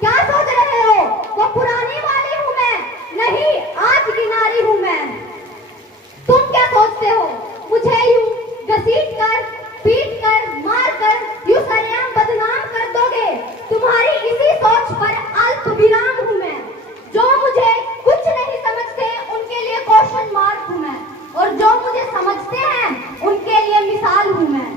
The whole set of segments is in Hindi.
क्या सोच रहे हो? वो पुरानी वाली हूँ मैं, नहीं आज की नारी हूँ मैं। तुम क्या सोचते हो? मुझे यूं घसीट कर, पीट कर, मार कर यूं सरेआम बदनाम कर दोगे? तुम्हारी इसी सोच पर अल्प विराम हूँ मैं। जो मुझे कुछ नहीं समझते उनके लिए क्वेश्चन मार्क हूँ मैं, और जो मुझे समझते हैं उनके लिए मिसाल हूँ मैं।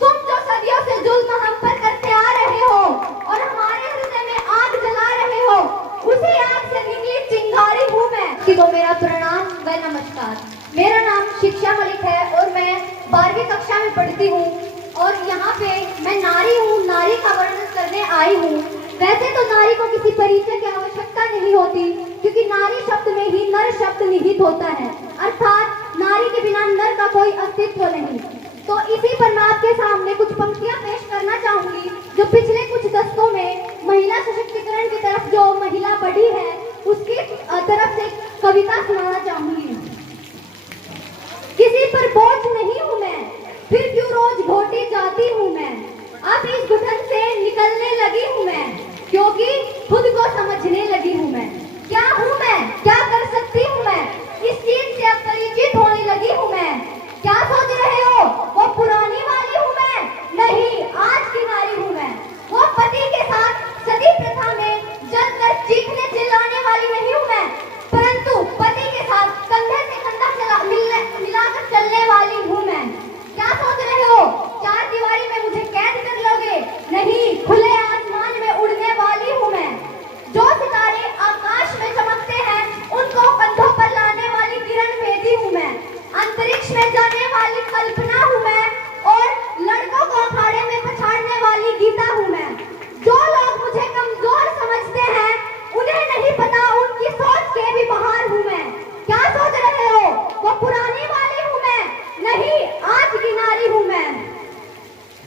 तुम जो सदियों से जुल्म हम पर करते आ रहे हो और हमारे हृदय में आग जला रहे हो, उसी आग से निकली चिंगारी हूँ मैं। को मेरा प्रणाम व नमस्कार। मेरा नाम शिक्षा मलिक है और मैं 12वीं कक्षा में पढ़ती हूँ, और यहाँ पे मैं नारी हूँ, नारी का वर्णन करने आई हूँ। वैसे तो नारी को किसी परिचय की आवश्यकता नहीं होती, क्योंकि नारी शब्द में ही नर शब्द निहित होता है, अर्थात नारी के बिना नर का कोई अस्तित्व नहीं। तो इसी पर मैं आपके सामने कुछ पंक्तियां पेश करना चाहूंगी, जो पिछले कुछ दशकों में महिला सशक्तिकरण की तरफ जो महिला बढ़ी है उसकी तरफ से कविता सुनाना चाहूंगी। किसी पर बोझ नहीं हूँ मैं, फिर क्यों रोज घोटी जाती हूँ मैं। अब इस घुटन से निकलने लगी हूँ मैं, क्योंकि खुद को समझने लगी हूँ मैं। क्या हूँ मैं, क्या कर सकती हूँ मैं, इस चीज से अब परिचित होने लगी हूँ मैं। क्या सोच रहे हो? वो पुरानी वाली हूँ मैं, नहीं आज की नारी हूँ मैं। वो पति के साथ सती प्रथा में जलकर चीखने चिल्लाने वाली नहीं हूँ मैं, परंतु पति के साथ कंधे से कंधा मिलाकर चलने वाली हूँ मैं। क्या सोच रहे हो? चार दीवारी में मुझे कैद कर लोगे? नहीं, खुले आसमान में उड़ने वाली हूँ मैं। जो सितारे आकाश में चमकते हैं उनको कंधों पर लाने वाली किरण भेदी हूँ मैं। अंतरिक्ष में जाने वाली कल्पना हूँ मैं, और लड़कों को अखाड़े में पछाड़ने वाली गीता हूँ मैं। जो लोग मुझे कमजोर समझते हैं उन्हें नहीं पता उनकी सोच के भी बाहर हूँ मैं। क्या सोच रहे हो? वो पुरानी वाली हूँ मैं, नहीं आज की नारी हूँ मैं।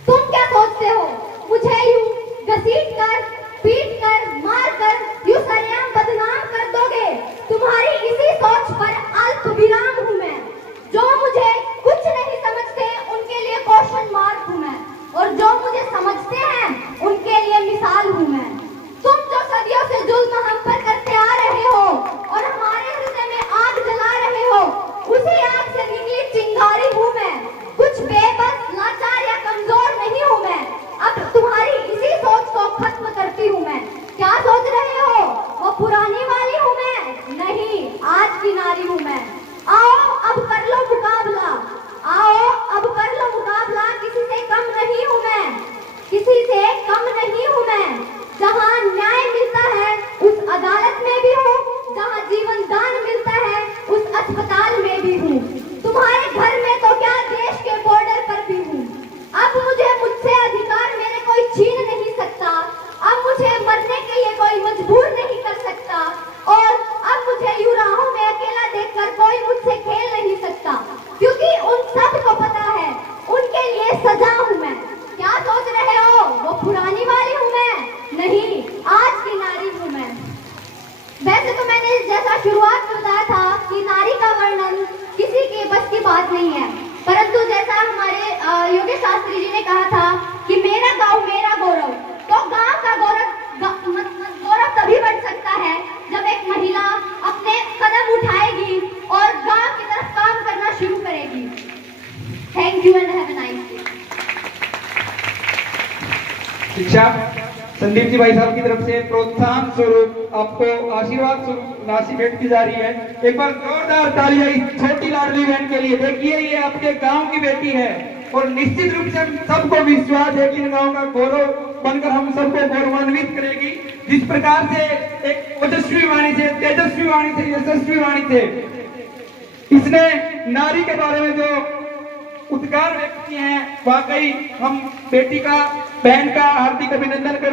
तुम क्या सोचते हो? मुझे यूं घसीट कर, पीट कर, मार कर यूं सरेआम बदनाम कर दोगे? तुम्हारी इसी सोच पर अल्प विराम हूँ मैं। जो मुझे कुछ नहीं समझते उनके लिए क्वेश्चन मार्क हूँ मैं, और जो मुझे समझते हैं उनके लिए मिसाल हूँ मैं। तुम जो सदियों से जुल्म हम पर करते आ रहे हो और हमारे हृदय में आग जला रहे हो, उसी आग से निकली चिंगारी हूँ मैं। कुछ बेबस, लाचार या कमजोर नहीं हूँ मैं, अब तुम्हारी इसी सोच को खत्म करती हूँ मैं। क्या सोच रहे हो? वो पुरानी वाली हूँ मैं, नहीं आज की नारी हूँ मैं। आओ अब कर लो मुकाबला, आओ अब कर लो मुकाबला, किसी से कम नहीं हूँ मैं, किसी से कम नहीं हूँ मैं। जहाँ न्याय मिलता है उस अदालत में भी हूँ, जहाँ जीवन दान मिलता है उस अस्पताल में भी हूँ। तुम्हारे घर में तो क्या, देश के बॉर्डर पर भी हूँ। अब मुझसे अधिकार मेरे कोई छीन नहीं सकता, अब मुझे मरने के लिए कोई मजबूर नहीं कर सकता, और अब मुझे यूं राहों में अकेला देखकर कोई मुझसे खेल नहीं सकता, क्योंकि उन सब को पता है उनके लिए सजा हूँ मैं। क्या सोच रहे हो? वो पुरानी वाली हूँ मैं, नहीं आज की नारी हूँ मैं। वैसे तो मैंने जैसा शुरुआत में बताया था कि नारी का वर्णन किसी के बस की बात नहीं है, परंतु जैसा हमारे योगेश शास्त्री जी ने कहा था कि मेरा गांव मेरा गौरव, तो गांव का गौरव तभी बढ़ सकता है जब एक महिला अपने कदम उठाएगी और गांव की तरफ काम करना शुरू करेगी। Thank you and have a nice day. शिक्षा संदीप जी भाई साहब की तरफ से प्रोत्साहन स्वरूप आपको आशीर्वाद स्वरूप राशि भेंट की जा रही है। एक बार जोरदार तालियां इस छोटी लाडली बहन के लिए। देखिए ये आपके गांव की बेटी है, और निश्चित रूप से हम सबको विश्वास है कि इन गांव का गौरव बनकर हम सबको गौरवान्वित करेगी। जिस प्रकार से एक ओजस्वी वाणी से, तेजस्वी वाणी से, यशस्वी वाणी से इसने नारी के बारे में जो उद्गार व्यक्त किए हैं, वाकई हम बेटी का, बहन का हार्दिक अभिनंदन करते हैं।